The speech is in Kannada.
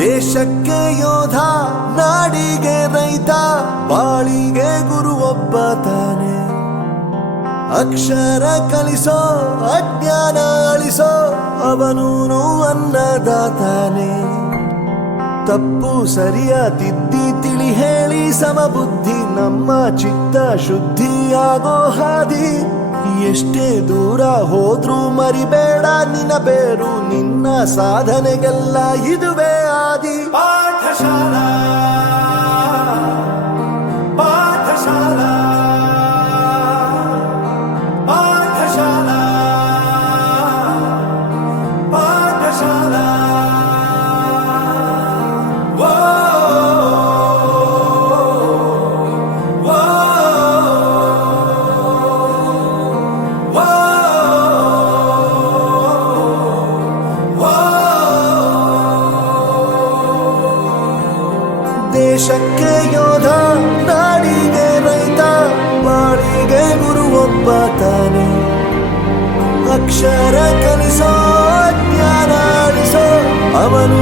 ದೇಶಕ್ಕೆ ಯೋಧ, ನಾಡಿಗೆ ರೈತ, ಬಾಳಿಗೆ ಗುರು ಒಬ್ಬ ತಾನೆ. ಅಕ್ಷರ ಕಲಿಸೋ, ಅಜ್ಞಾನ ಅಳಿಸೋ, ಅವನೂನು ಅನ್ನದಾತಾನೆ. ತಪ್ಪು ಸರಿಯ ತಿದ್ದಿ ತಿಳಿ ಹೇಳಿ ಸಮಬುದ್ಧಿ, ನಮ್ಮ ಚಿತ್ತ ಶುದ್ಧಿಯಾಗೋ ಹಾದಿ. ಎಷ್ಟೇ ದೂರ ಹೋದ್ರೂ ಮರಿಬೇಡ ನಿನ್ನ ಬೇರು, ನಿನ್ನ ಸಾಧನೆಗೆಲ್ಲ ಇದುವೇ ಆದಿ. ಪಾಠಶಾಲಾ ಪಾಠಶಾಲಾ ಪಾಠಶಾಲಾ ಪಾಠಶಾಲಾ. ದೇಶಕ್ಕೆ ಯೋಧ, ನಾಡಿಗೆ ರೈತ, ಬಾಳಿಗೆ ಗುರು ಒಬ್ಬ ತಾನೆ. ಅಕ್ಷರ ಕಲಿಸೋ, ಜ್ಞಾನ ಅಳಿಸೋ, ಅವನು